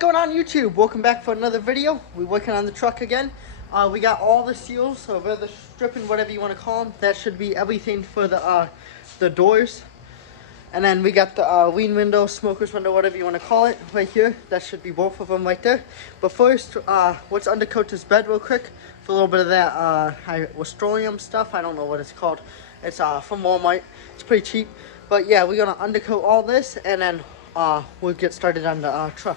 going on YouTube? Welcome back for another video. We're working on the truck again. We got all the seals, so whether stripping, whatever you want to call them. That should be everything for the doors. And then we got the wing window, smoker's window, whatever you want to call it, right here. That should be both of them right there. But first, let's undercoat this bed real quick for a little bit of that Rust-Oleum stuff. I don't know what it's called. It's from Walmart. It's pretty cheap. But yeah, we're gonna undercoat all this, and then we'll get started on the truck.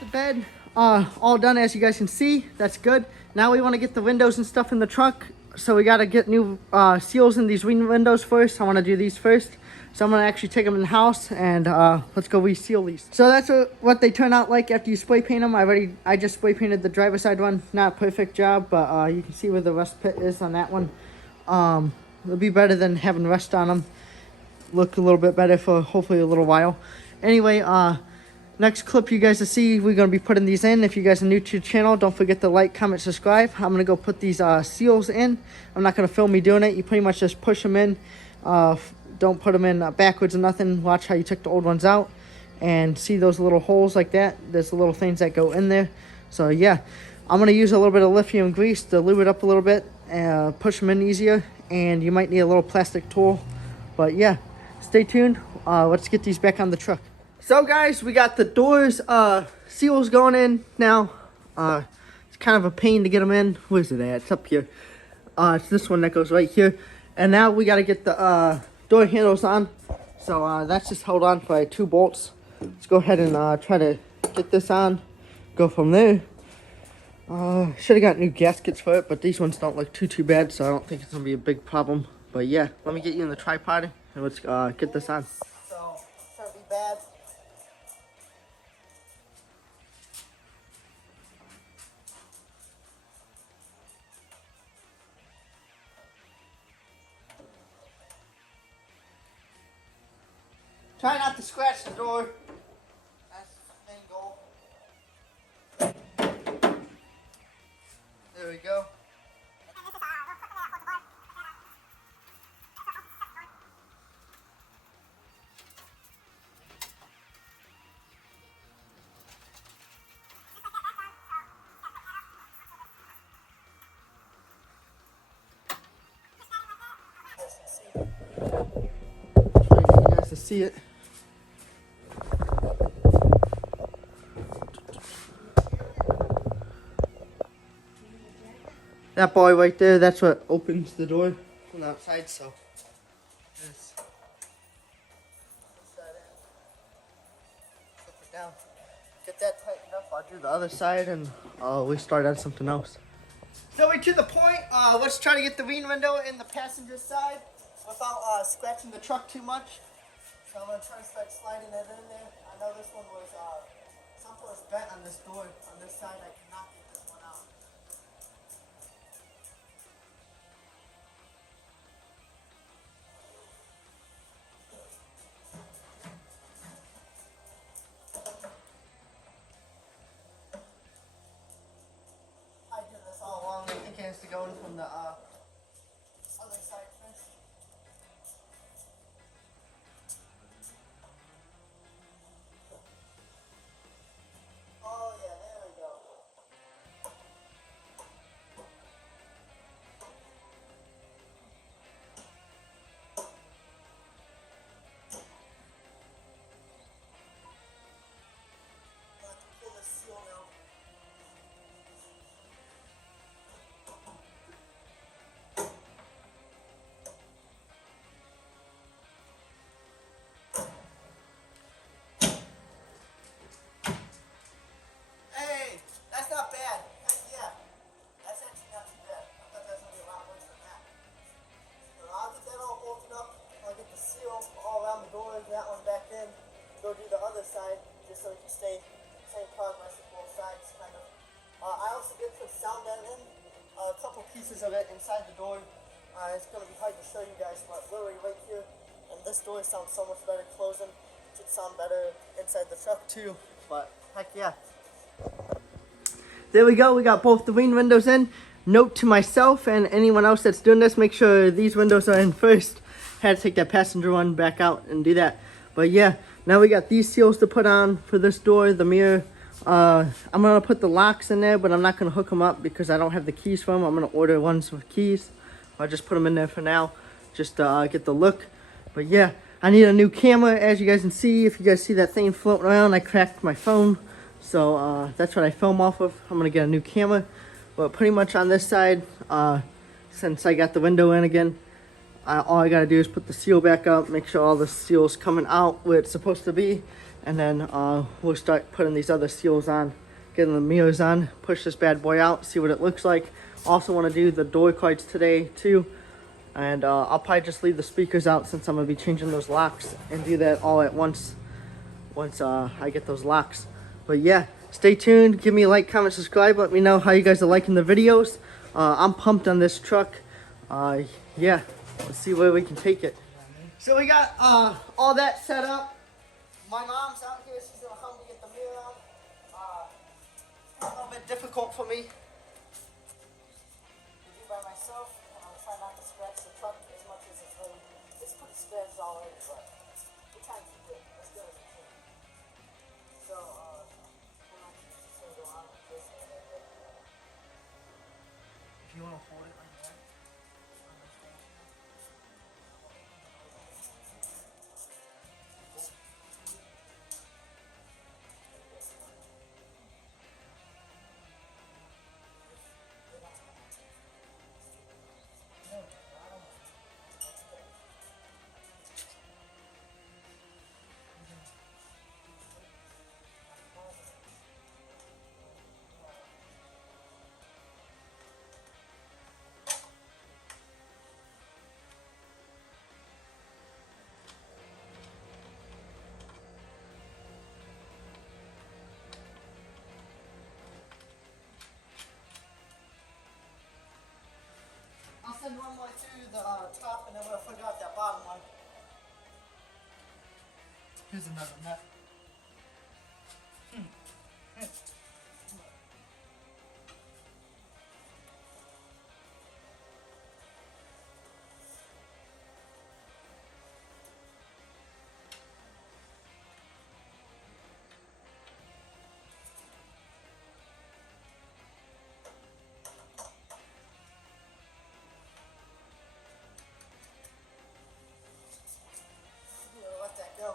The bed all done, as you guys can see. That's good. Now we want to get the windows and stuff in the truck, so we got to get new seals in these windows first. I want to do these first, so I'm going to actually take them in the house and let's go reseal these. So that's what they turn out like after you spray paint them. I just spray painted the driver's side one. Not a perfect job, but you can see where the rust pit is on that one. It'll be better than having rust on them. Look a little bit better for hopefully a little while. Anyway, next clip you guys will see, we're going to be putting these in. If you guys are new to the channel, don't forget to like, comment, subscribe. I'm going to go put these seals in. I'm not going to film me doing it. You pretty much just push them in. Don't put them in backwards or nothing. Watch how you took the old ones out. And see those little holes like that? There's the little things that go in there. So yeah, I'm going to use a little bit of lithium grease to lube it up a little bit. Push them in easier. And you might need a little plastic tool. But yeah, stay tuned. Let's get these back on the truck. So guys, we got the doors seals going in now. It's kind of a pain to get them in. Where's it at? It's up here. It's this one that goes right here. And now we got to get the door handles on. So that's just held on by 2 bolts. Let's go ahead and try to get this on. Go from there. Should have got new gaskets for it, but these ones don't look too bad, so I don't think it's going to be a big problem. But yeah, let me get you in the tripod and let's get this on. So, it's going to be bad. Try not to scratch the door. That's the main goal. There we go. Try to get you guys to see it. That boy right there, that's what opens the door from the outside, so just push that in, flip it down, get that tightened up. I'll do the other side and we start on something else. So we're to the point, let's try to get the wing window in the passenger side without scratching the truck too much. So I'm going to try to start sliding that in there. I know this one was, something was bent on this door, on this side. I cannot get this one out. I did this all along. I think it has to go in from the other side first. Oh yeah, there we go. a couple pieces of it inside the door. It's going to be hard to show you guys, but literally right here, and this door sounds so much better closing. It should sound better inside the truck too, but heck yeah. There we go, we got both the wing windows in. Note to myself and anyone else that's doing this, make sure these windows are in first. Had to take that passenger one back out and do that. But yeah, now we got these seals to put on for this door, the mirror. I'm gonna put the locks in there, but I'm not gonna hook them up because I don't have the keys for them. I'm gonna order ones with keys. I'll just put them in there for now, just to get the look. But yeah, I need a new camera, as you guys can see. If you guys see that thing floating around, I cracked my phone. So that's what I film off of. I'm gonna get a new camera. But pretty much on this side, since I got the window in again, all I gotta do is put the seal back up, make sure all the seals coming out where it's supposed to be, and then we'll start putting these other seals on, getting the mirrors on, push this bad boy out, see what it looks like. Also want to do the door cards today too, and I'll probably just leave the speakers out since I'm gonna be changing those locks and do that all at once I get those locks. But yeah, stay tuned, give me a like, comment, subscribe, let me know how you guys are liking the videos. I'm pumped on this truck. Yeah, let's see where we can take it. So we got all that set up. My mom's out here, she's gonna help me get the mirror out. A little bit difficult for me to do by myself. I'm trying not to scratch the truck as much as it's really, it's pretty scratched already, but we try to keep it as good as we can. So, if you want to hold it like that. I'll send one more to the top, and then we'll figure out that bottom one. Here's another nut. Let that go.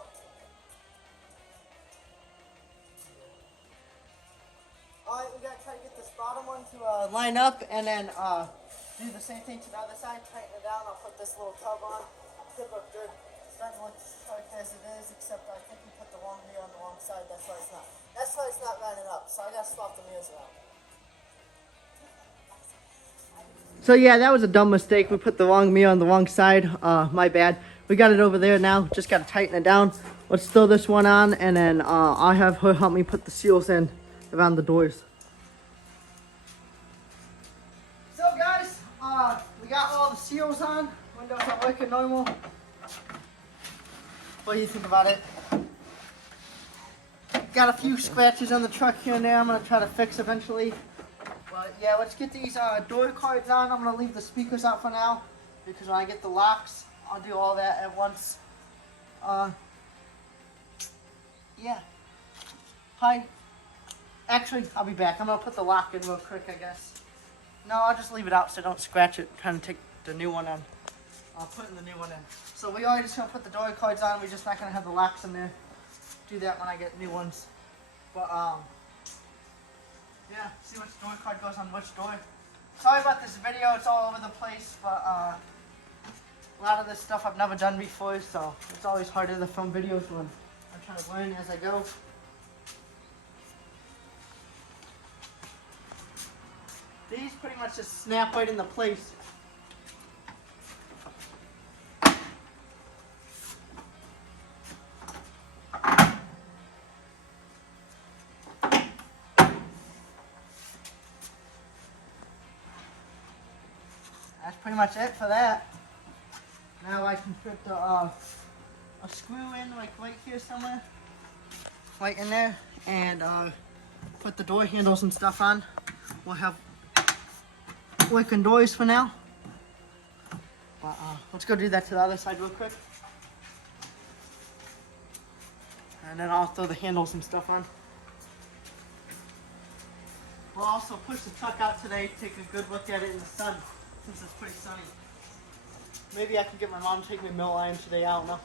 Alright, we gotta try to get this bottom one to line up, and then do the same thing to the other side, tighten it down. I'll put this little tub on. Should look good. It's not look sharp as it is, except I think we put the wrong mirror on the wrong side. That's why it's not lining up. So I gotta swap the mirrors around. So yeah, that was a dumb mistake. We put the wrong mirror on the wrong side. My bad. We got it over there now. Just got to tighten it down. Let's throw this one on, and then I'll have her help me put the seals in around the doors. So guys, we got all the seals on. Windows are working normal. What do you think about it? Got a few scratches on the truck here and there. I'm going to try to fix eventually. But yeah, let's get these door cards on. I'm going to leave the speakers out for now, because when I get the locks, I'll do all that at once. Yeah. Hi. Actually, I'll be back. I'm going to put the lock in real quick, I guess. No, I'll just leave it out so I don't scratch it. Trying to take the new one on. I'll put the new one in. So we are just going to put the door cards on. We're just not going to have the locks in there. Do that when I get new ones. But, yeah, see which door card goes on which door. Sorry about this video. It's all over the place, but, a lot of this stuff I've never done before, so it's always harder to film videos when I'm trying to learn as I go. These pretty much just snap right into place. that's pretty much it for that. Now I can put the a screw in like right here somewhere, right in there, and put the door handles and stuff on. We'll have working doors for now. But let's go do that to the other side real quick. And then I'll throw the handles and stuff on. We'll also push the truck out today, take a good look at it in the sun, since it's pretty sunny. Maybe I can get my mom to take my mill iron today, I don't know.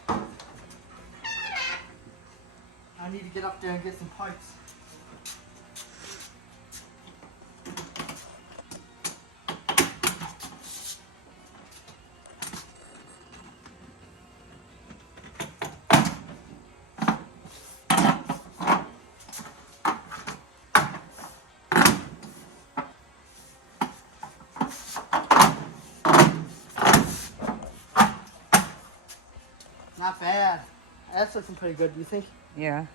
I need to get up there and get some parts. Not bad. That's looking pretty good, do you think? Yeah.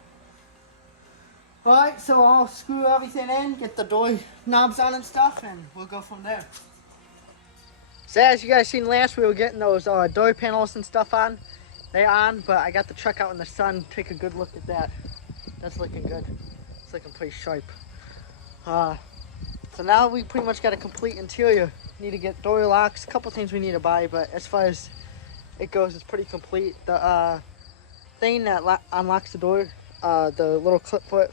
Alright, so I'll screw everything in, get the door knobs on and stuff, and we'll go from there. So as you guys seen last, we were getting those door panels and stuff on. They're on, but I got the truck out in the sun. Take a good look at that. That's looking good. It's looking pretty sharp. So now we pretty much got a complete interior. Need to get door locks, a couple things we need to buy, but as far as it goes, it's pretty complete. The thing that unlocks the door, the little clip foot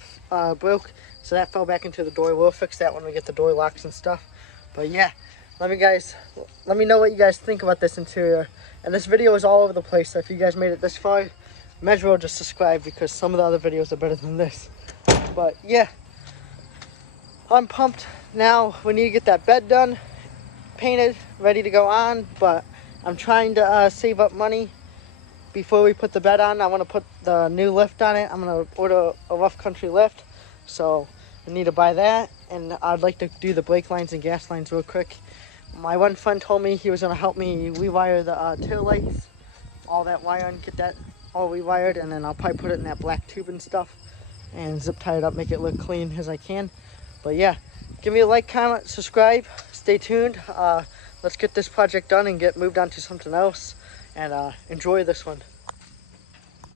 broke, so that fell back into the door. We'll fix that when we get the door locks and stuff. But yeah, let me know what you guys think about this interior. And this video is all over the place, so if you guys made it this far, might as well just subscribe, because some of the other videos are better than this. But yeah, I'm pumped. Now we need to get that bed done, painted, ready to go on, but I'm trying to save up money before we put the bed on. I want to put the new lift on it. I'm going to order a Rough Country lift, so I need to buy that. And I'd like to do the brake lines and gas lines real quick. My one friend told me he was going to help me rewire the tail lights, all that wiring, get that all rewired, and then I'll probably put it in that black tube and stuff and zip tie it up, make it look clean as I can. But yeah, give me a like, comment, subscribe, stay tuned. Let's get this project done and get moved on to something else, and enjoy this one.